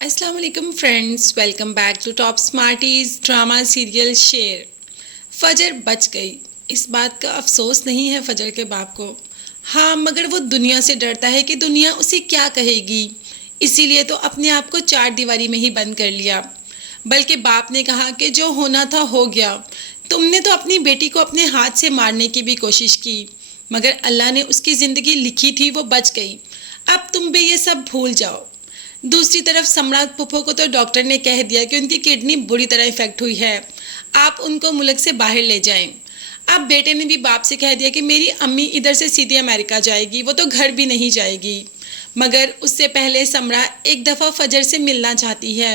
السلام علیکم friends, welcome back to top smarties drama serial Sher. فجر بچ گئی، اس بات کا افسوس نہیں ہے فجر کے باپ کو، ہاں مگر وہ دنیا سے ڈرتا ہے کہ دنیا اسے کیا کہے گی، اسی لیے تو اپنے آپ کو چار دیواری میں ہی بند کر لیا۔ بلکہ باپ نے کہا کہ جو ہونا تھا ہو گیا، تم نے تو اپنی بیٹی کو اپنے ہاتھ سے مارنے کی بھی کوشش کی، مگر اللہ نے اس کی زندگی لکھی تھی وہ بچ گئی، اب تم بھی یہ سب بھول جاؤ۔ دوسری طرف سمراٹ پھپھو کو تو ڈاکٹر نے کہہ دیا کہ ان کی کڈنی بری طرح افیکٹ ہوئی ہے، آپ ان کو ملک سے باہر لے جائیں۔ اب بیٹے نے بھی باپ سے کہہ دیا کہ میری امی ادھر سے سیدھے امریکہ جائے گی، وہ تو گھر بھی نہیں جائے گی۔ مگر اس سے پہلے سمرا ایک دفعہ فجر سے ملنا چاہتی ہے،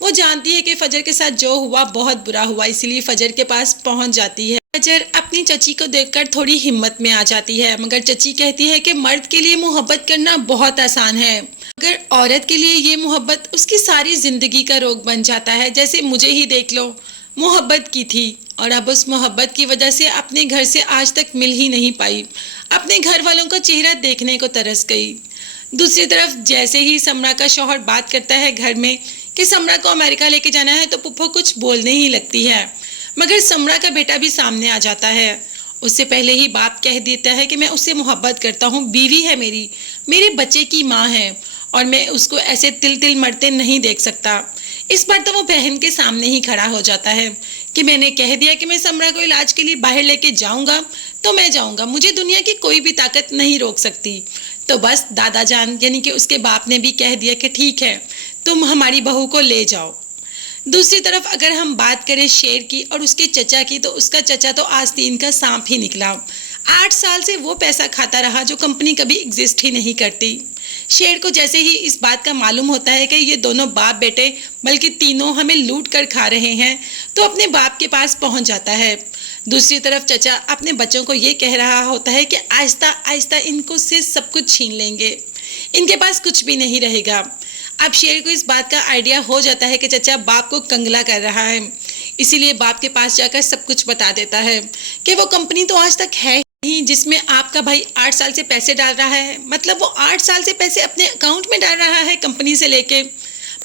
وہ جانتی ہے کہ فجر کے ساتھ جو ہوا بہت برا ہوا، اسی لیے فجر کے پاس پہنچ جاتی ہے۔ فجر اپنی چچی کو دیکھ کر تھوڑی ہمت میں آ جاتی ہے، مگر چچی کہتی ہے کہ مرد کے لیے محبت کرنا بہت آسان ہے، مگر عورت کے لیے یہ محبت اس کی ساری زندگی کا روگ بن جاتا ہے۔ جیسے مجھے ہی دیکھ لو، محبت کی تھی اور اب اس محبت کی وجہ سے اپنے گھر سے آج تک مل ہی نہیں پائی، اپنے گھر والوں کا چہرہ دیکھنے کو ترس گئی۔ دوسری طرف جیسے ہی سمرا کا شوہر بات کرتا ہے گھر میں کہ سمرا کو امریکہ لے کے جانا ہے تو پھپھو کچھ بولنے ہی لگتی ہے، مگر سمرا کا بیٹا بھی سامنے آ جاتا ہے۔ اس سے پہلے ہی باپ کہہ دیتا ہے کہ میں اس سے محبت کرتا ہوں، بیوی ہے میری، میرے بچے کی ماں ہے اور میں اس کو ایسے تل تل مرتے نہیں دیکھ سکتا۔ اس بار تو وہ بہن کے سامنے ہی کھڑا ہو جاتا ہے کہ میں نے کہہ دیا کہ میں سمرا کو علاج کے لیے باہر لے کے جاؤں گا تو میں جاؤں گا، مجھے دنیا کی کوئی بھی طاقت نہیں روک سکتی۔ تو بس دادا جان یعنی کہ اس کے باپ نے بھی کہہ دیا کہ ٹھیک ہے، تم ہماری بہو کو لے جاؤ۔ دوسری طرف اگر ہم بات کریں شیر کی اور اس کے چچا کی، تو اس کا چچا تو آستین کا سانپ ہی نکلا، 8 سال سے وہ پیسہ کھاتا رہا جو کمپنی کبھی ایگزسٹ ہی نہیں کرتی۔ شیر کو جیسے ہی اس بات کا معلوم ہوتا ہے کہ یہ دونوں باپ بیٹے بلکہ تینوں ہمیں لوٹ کر کھا رہے ہیں، تو اپنے باپ کے پاس پہنچ جاتا ہے۔ دوسری طرف چچا اپنے بچوں کو یہ کہہ رہا ہوتا ہے کہ آہستہ آہستہ ان کو سے سب کچھ چھین لیں گے، ان کے پاس کچھ بھی نہیں رہے گا۔ اب شیر کو اس بات کا آئیڈیا ہو جاتا ہے کہ چچا باپ کو کنگلا کر رہا ہے، اسی لیے باپ کے پاس جا کر سب کچھ بتا دیتا ہے کہ وہ کمپنی تو آج تک ہے ہی جس میں آپ کا بھائی 8 سال سے پیسے ڈال رہا ہے، مطلب وہ 8 سال سے پیسے اپنے اکاؤنٹ میں ڈال رہا ہے کمپنی سے لے کے۔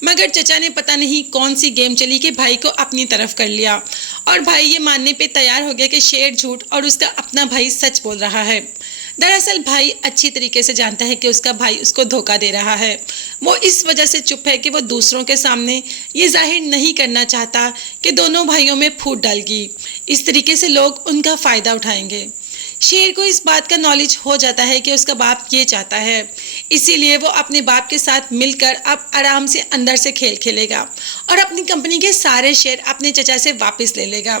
مگر چچا نے پتہ نہیں کون سی گیم چلی کہ بھائی کو اپنی طرف کر لیا اور بھائی یہ ماننے پہ تیار ہو گیا کہ شیر جھوٹ اور اس کا اپنا بھائی سچ بول رہا ہے۔ دراصل بھائی اچھی طریقے سے جانتا ہے کہ اس کا بھائی اس کو دھوکہ دے رہا ہے، وہ اس وجہ سے چپ ہے کہ وہ دوسروں کے سامنے یہ ظاہر نہیں کرنا چاہتا کہ دونوں بھائیوں میں پھوٹ ڈال گی، اس طریقے سے لوگ ان کا فائدہ اٹھائیں گے۔ شیر کو اس بات کا نالج ہو جاتا ہے کہ اس کا باپ یہ چاہتا ہے، اسی لیے وہ اپنے باپ کے ساتھ مل کر اب آرام سے اندر سے کھیل کھیلے گا اور اپنی کمپنی کے سارے شیئر اپنے چچا سے واپس لے لے گا۔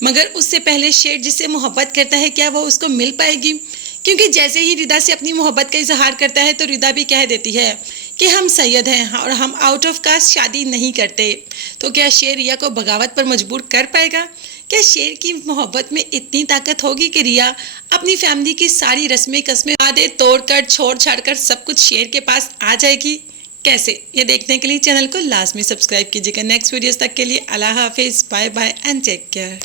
مگر اس سے پہلے شیر جس سے محبت کرتا ہے کیا وہ اس کو مل پائے گی؟ کیونکہ جیسے ہی ردا سے اپنی محبت کا اظہار کرتا ہے تو ردا بھی کہہ دیتی ہے کہ ہم سید ہیں اور ہم آؤٹ آف کاسٹ شادی نہیں کرتے۔ تو کیا شیر ریا کو بغاوت پر مجبور کر پائے گا؟ کیا شیر کی محبت میں اتنی طاقت ہوگی کہ ریا اپنی فیملی کی ساری رسمیں قسمیں وعدے توڑ کر چھوڑ چھاڑ کر سب کچھ شیر کے پاس آ جائے گی؟ کیسے؟ یہ دیکھنے کے لیے چینل کو لازمی سبسکرائب کیجیے گا۔ نیکسٹ ویڈیوز تک کے لیے اللہ حافظ، bye bye and take care.